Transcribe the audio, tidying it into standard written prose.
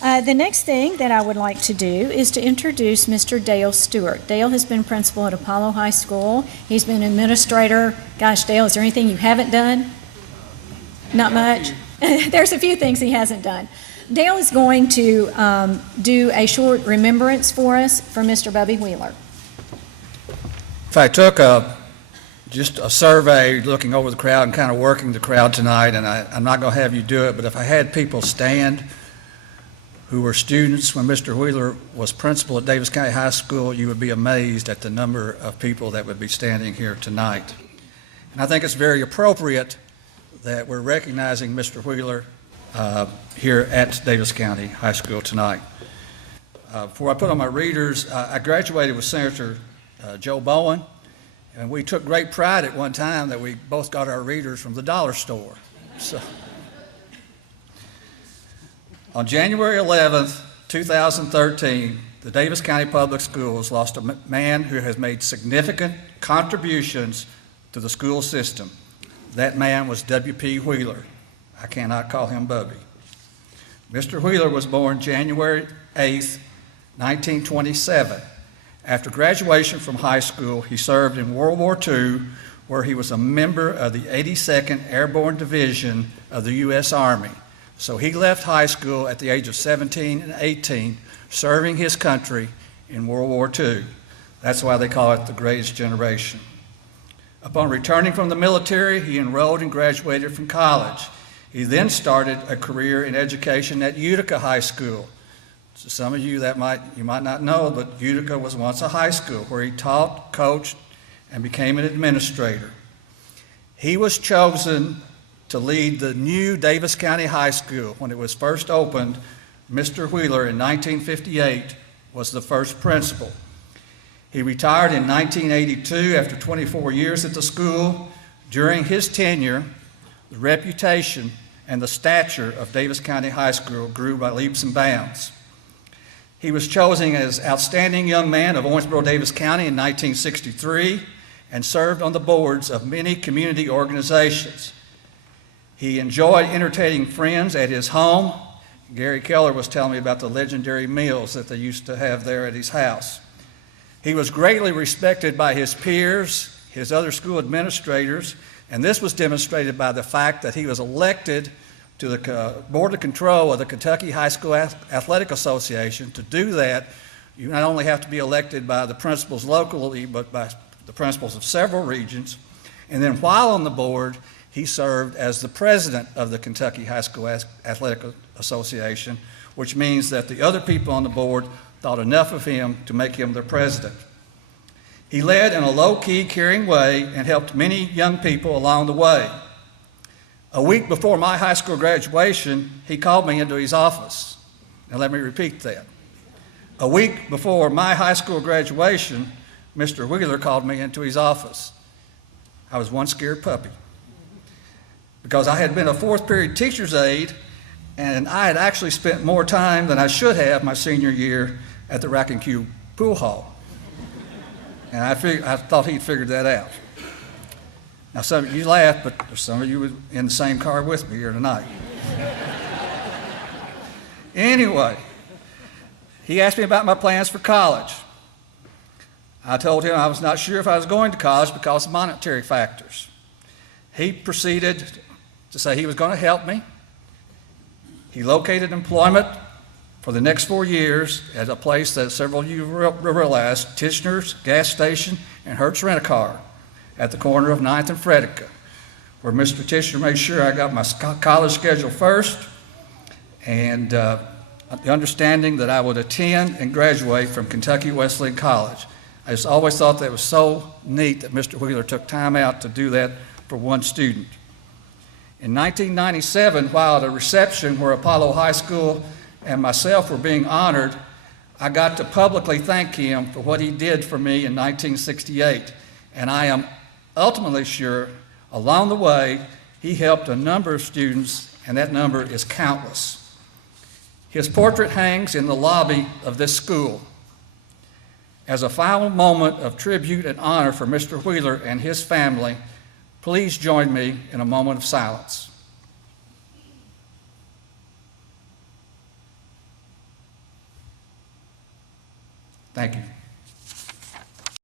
The next thing that I would like to do is to introduce Mr. Dale Stewart. Dale has been principal at Apollo High School. He's been administrator. Gosh, Dale, is there anything you haven't done? Not much? There's a few things he hasn't done. Dale is going to do a short remembrance for us from Mr. Bubby Wheeler. If I took just a survey looking over the crowd and kind of working the crowd tonight, and I'm not going to have you do it, but if I had people stand who were students when Mr. Wheeler was principal at Davis County High School, you would be amazed at the number of people that would be standing here tonight. And I think it's very appropriate that we're recognizing Mr. Wheeler here at Davis County High School tonight. Before I put on my readers, I graduated with Senator Joe Bowen, and we took great pride at one time that we both got our readers from the dollar store. So, on January 11th, 2013, the Davis County Public Schools lost a man who has made significant contributions to the school system. That man was W.P. Wheeler. I cannot call him Bubby. Mr. Wheeler was born January 8th, 1927. After graduation from high school, he served in World War II, where he was a member of the 82nd Airborne Division of the U.S. Army. So he left high school at the age of 17 and 18, serving his country in World War II. That's why they call it the Greatest Generation. Upon returning from the military, he enrolled and graduated from college. He then started a career in education at Utica High School. So some of you you might not know, but Utica was once a high school where he taught, coached, and became an administrator. He was chosen to lead the new Davis County High School. When it was first opened, Mr. Wheeler in 1958 was the first principal. He retired in 1982 after 24 years at the school. During his tenure, the reputation and the stature of Davis County High School grew by leaps and bounds. He was chosen as Outstanding Young Man of Owensboro-Davis County in 1963 and served on the boards of many community organizations. He enjoyed entertaining friends at his home. Gary Keller was telling me about the legendary meals that they used to have there at his house. He was greatly respected by his peers, his other school administrators, and this was demonstrated by the fact that he was elected to the Board of Control of the Kentucky High School Athletic Association. To do that, you not only have to be elected by the principals locally, but by the principals of several regions. And then while on the board, he served as the president of the Kentucky High School Athletic Association, which means that the other people on the board thought enough of him to make him their president. He led in a low-key, caring way and helped many young people along the way. A week before my high school graduation, he called me into his office. Now let me repeat that. A week before my high school graduation, Mr. Wheeler called me into his office. I was one scared puppy because I had been a fourth period teacher's aide, and I had actually spent more time than I should have my senior year at the Rack and Cube pool hall. And I thought he'd figured that out. Now some of you laugh, but there's some of you in the same car with me here tonight. Anyway, he asked me about my plans for college. I told him I was not sure if I was going to college because of monetary factors. He proceeded to say he was going to help me. He located employment for the next 4 years at a place that several of you realize, Tishner's Gas Station and Hertz Rent-A-Car at the corner of 9th and Fredica, where Mr. Tishner made sure I got my college schedule first and the understanding that I would attend and graduate from Kentucky Wesleyan College. I just always thought that was so neat that Mr. Wheeler took time out to do that for one student. In 1997, while at a reception where Apollo High School and myself were being honored, I got to publicly thank him for what he did for me in 1968. And I am ultimately sure along the way he helped a number of students, and that number is countless. His portrait hangs in the lobby of this school. As a final moment of tribute and honor for Mr. Wheeler and his family, please join me in a moment of silence. Thank you.